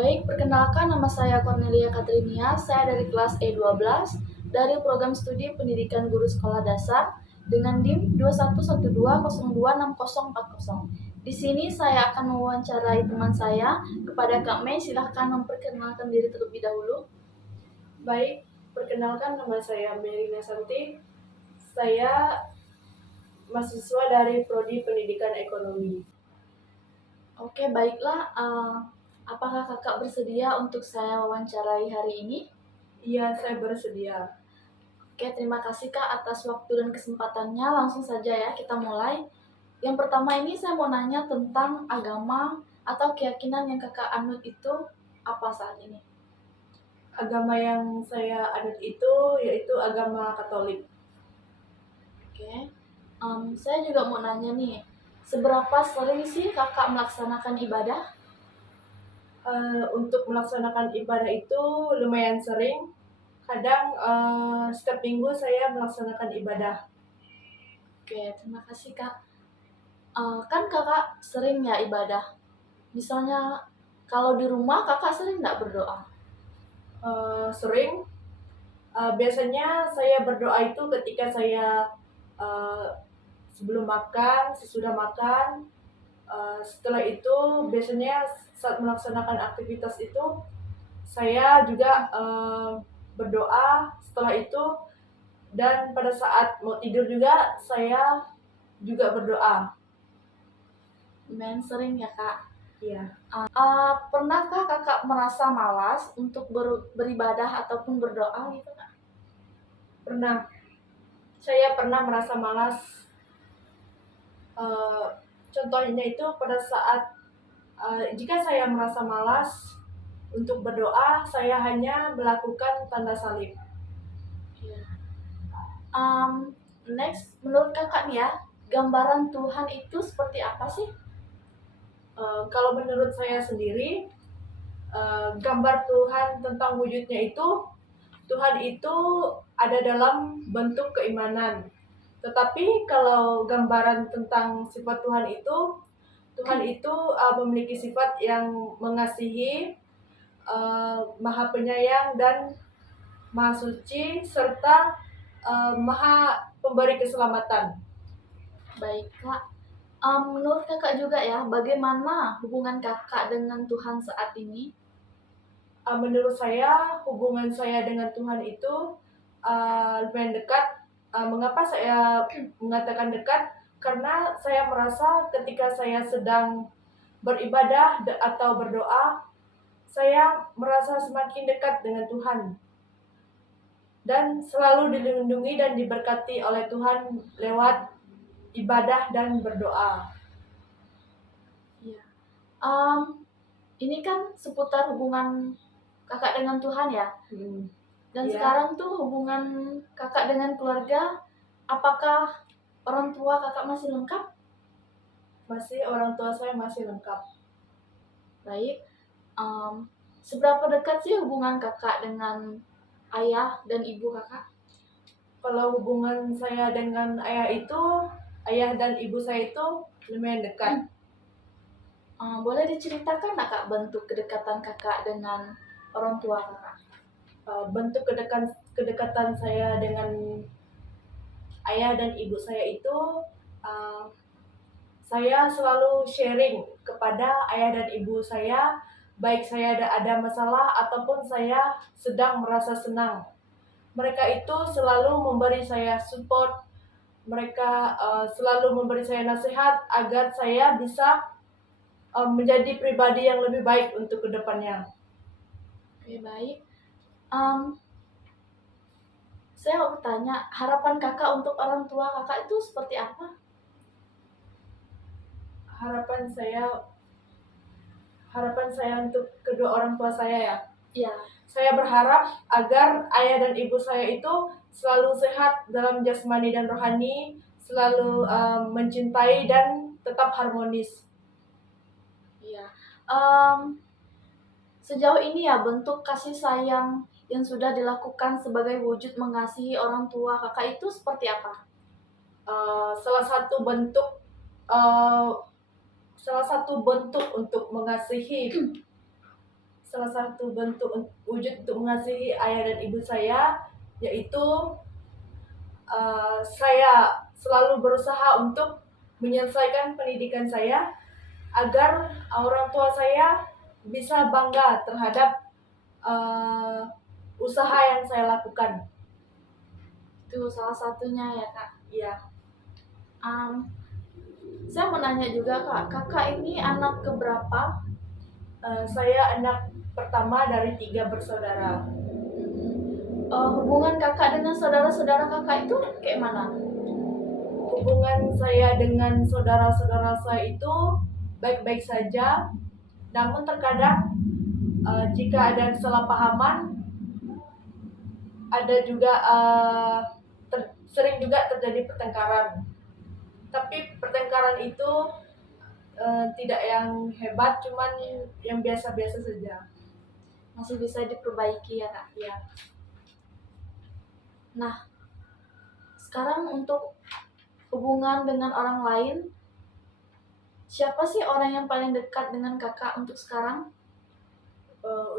Baik, perkenalkan nama saya Cornelia Katrinia, saya dari kelas E12 dari program studi Pendidikan Guru Sekolah Dasar dengan NIM 2112026040. Di sini saya akan mewawancarai teman saya. Kepada Kak Mei, silahkan memperkenalkan diri terlebih dahulu. Baik, perkenalkan nama saya Merina Santi. Saya mahasiswa dari Prodi Pendidikan Ekonomi. Oke, baiklah. Apakah kakak bersedia untuk saya wawancarai hari ini? Iya, saya bersedia. Oke, terima kasih Kak atas waktu dan kesempatannya. Langsung saja ya, kita mulai. Yang pertama ini saya mau nanya tentang agama atau keyakinan yang kakak anut itu apa saat ini? Agama yang saya anut itu yaitu agama Katolik. Oke, saya juga mau nanya nih, seberapa sering sih kakak melaksanakan ibadah? Untuk melaksanakan ibadah itu lumayan sering. Kadang setiap minggu saya melaksanakan ibadah. Oke, terima kasih Kak. Kan kakak sering ya ibadah. Misalnya kalau di rumah kakak sering nggak berdoa? Sering. Biasanya saya berdoa itu ketika saya uh, sebelum makan, sesudah makan. Setelah itu biasanya saat melaksanakan aktivitas itu saya juga berdoa setelah itu, dan pada saat mau tidur juga saya juga berdoa. Lumayan sering ya Kak. Iya. Pernahkah kakak merasa malas untuk beribadah ataupun berdoa gitu Kak? Pernah. Saya pernah merasa malas. Eh, Contohnya itu pada saat jika saya merasa malas untuk berdoa, saya hanya melakukan tanda salib. Iya. Next, menurut kakak nih ya, gambaran Tuhan itu seperti apa sih? Kalau menurut saya sendiri, gambar Tuhan tentang wujudnya itu, Tuhan itu ada dalam bentuk keimanan. Tetapi kalau gambaran tentang sifat Tuhan itu memiliki sifat yang mengasihi, maha penyayang dan maha suci, serta maha pemberi keselamatan. Baik Kak, menurut kakak juga ya, bagaimana hubungan kakak dengan Tuhan saat ini? Menurut saya, hubungan saya dengan Tuhan itu lumayan dekat. Mengapa saya mengatakan dekat? Karena saya merasa ketika saya sedang beribadah atau berdoa, saya merasa semakin dekat dengan Tuhan dan selalu dilindungi dan diberkati oleh Tuhan lewat ibadah dan berdoa. Iya. Ini kan seputar hubungan kakak dengan Tuhan ya. Dan Iya. sekarang tuh hubungan kakak dengan keluarga, apakah orang tua kakak masih lengkap? Masih, orang tua saya masih lengkap. Baik. Seberapa dekat sih hubungan kakak dengan ayah dan ibu kakak? Kalau hubungan saya dengan ayah dan ibu saya itu lumayan dekat. Boleh diceritakan nggak Kak bentuk kedekatan kakak dengan orang tua kakak? Bentuk kedekatan saya dengan ayah dan ibu saya itu, saya selalu sharing kepada ayah dan ibu saya, baik saya ada masalah ataupun saya sedang merasa senang. Mereka itu selalu memberi saya support, mereka selalu memberi saya nasihat agar saya bisa menjadi pribadi yang lebih baik untuk kedepannya. Oke, baik. Saya mau bertanya, harapan kakak untuk orang tua kakak itu seperti apa? Harapan saya untuk kedua orang tua saya ya. Ya, Saya berharap agar ayah dan ibu saya itu selalu sehat dalam jasmani dan rohani, selalu mencintai dan tetap harmonis. iya. Sejauh ini ya bentuk kasih sayang yang sudah dilakukan sebagai wujud mengasihi orang tua kakak itu seperti apa? Salah satu bentuk untuk mengasihi salah satu bentuk wujud untuk mengasihi ayah dan ibu saya yaitu saya selalu berusaha untuk menyelesaikan pendidikan saya agar orang tua saya bisa bangga terhadap uh, usaha yang saya lakukan. Itu salah satunya ya kak. Ya, Am, saya mau nanya juga kak, kakak ini anak keberapa? saya anak pertama dari 3 bersaudara. Hubungan kakak dengan saudara-saudara kakak itu kayak mana? Hubungan saya dengan saudara-saudara saya itu baik-baik saja, namun terkadang jika ada kesalahpahaman, ada juga sering juga terjadi pertengkaran. Tapi pertengkaran itu tidak yang hebat, cuman yang biasa-biasa saja. Masih bisa diperbaiki ya kak? Ya, Nah, sekarang untuk hubungan dengan orang lain, siapa sih orang yang paling dekat dengan kakak untuk sekarang?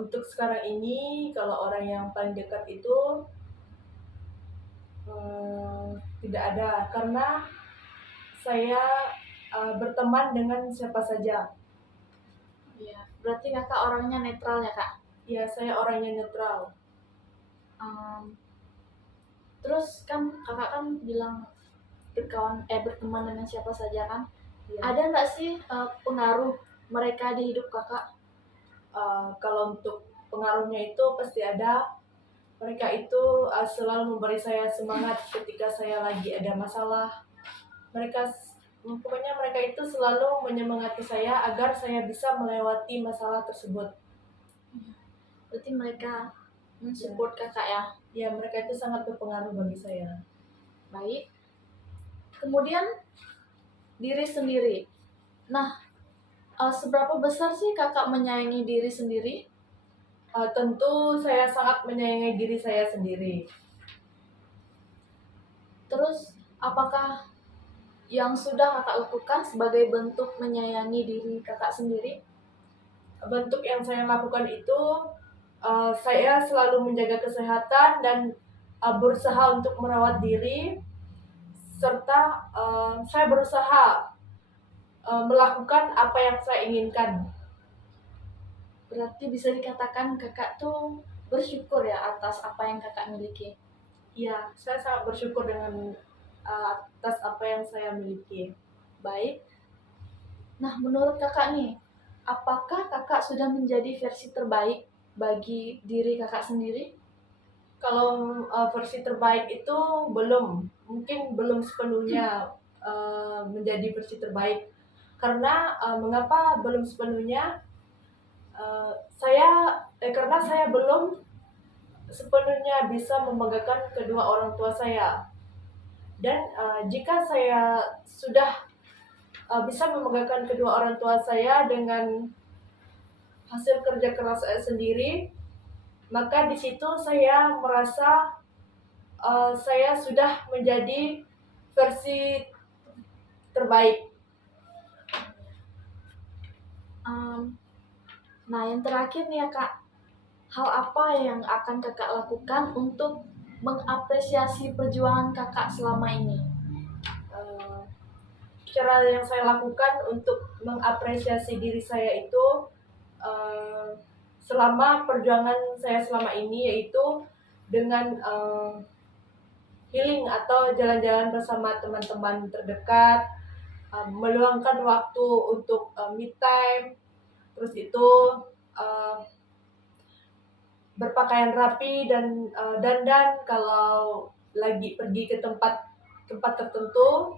untuk sekarang ini kalau orang yang paling dekat itu tidak ada, karena saya berteman dengan siapa saja. Iya, berarti kakak orangnya netral ya kak? Ya, saya orangnya netral. Um, Terus kan kakak kan bilang berteman dengan siapa saja kan? Ya. Ada nggak sih pengaruh mereka di hidup kakak? Kalau untuk pengaruhnya itu pasti ada. Mereka itu selalu memberi saya semangat ketika saya lagi ada masalah. Pokoknya mereka itu selalu menyemangati saya agar saya bisa melewati masalah tersebut. Berarti mereka mensupport kakak ya? Ya, mereka itu sangat berpengaruh bagi saya. Baik. Kemudian diri sendiri. Nah, seberapa besar sih kakak menyayangi diri sendiri? Tentu saya sangat menyayangi diri saya sendiri. Terus, apakah yang sudah kakak lakukan sebagai bentuk menyayangi diri kakak sendiri? Bentuk yang saya lakukan itu saya selalu menjaga kesehatan dan berusaha untuk merawat diri, serta saya berusaha melakukan apa yang saya inginkan. Berarti bisa dikatakan kakak tuh bersyukur ya atas apa yang kakak miliki. Ya, saya sangat bersyukur dengan atas apa yang saya miliki. Baik. Nah, menurut kakak nih, apakah kakak sudah menjadi versi terbaik bagi diri kakak sendiri? Kalau versi terbaik itu mungkin belum sepenuhnya menjadi versi terbaik. Karena mengapa belum sepenuhnya? Karena saya belum sepenuhnya bisa membanggakan kedua orang tua saya. Dan jika saya sudah bisa membanggakan kedua orang tua saya dengan hasil kerja keras saya sendiri, maka di situ saya merasa saya sudah menjadi versi terbaik. Nah, yang terakhir nih ya kak, hal apa yang akan kakak lakukan untuk mengapresiasi perjuangan kakak selama ini? Cara yang saya lakukan untuk mengapresiasi diri saya itu selama perjuangan saya selama ini yaitu dengan healing atau jalan-jalan bersama teman-teman terdekat, meluangkan waktu untuk me time, terus itu berpakaian rapi dan dandan kalau lagi pergi ke tempat tertentu.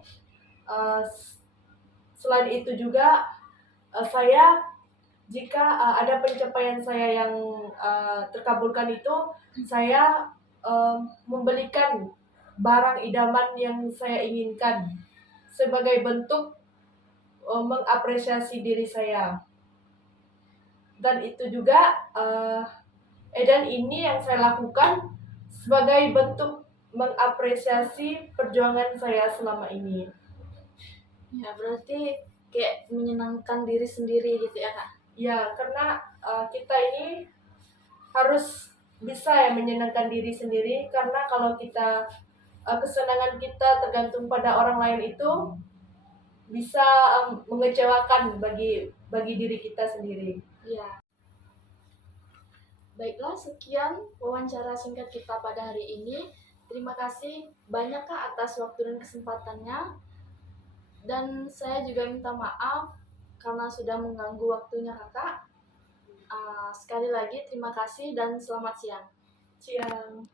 Selain itu juga saya jika ada pencapaian saya yang terkabulkan itu, saya membelikan barang idaman yang saya inginkan sebagai bentuk mengapresiasi diri saya. Dan itu juga dan ini yang saya lakukan sebagai bentuk mengapresiasi perjuangan saya selama ini. Ya, berarti kayak menyenangkan diri sendiri gitu ya kak? Ya, karena kita ini harus bisa ya menyenangkan diri sendiri, karena kalau kita kesenangan kita tergantung pada orang lain itu bisa mengecewakan bagi diri kita sendiri. Ya, baiklah, sekian wawancara singkat kita pada hari ini. Terima kasih banyak Kak atas waktu dan kesempatannya. Dan saya juga minta maaf karena sudah mengganggu waktunya Kakak. Sekali lagi terima kasih dan selamat siang. Siang.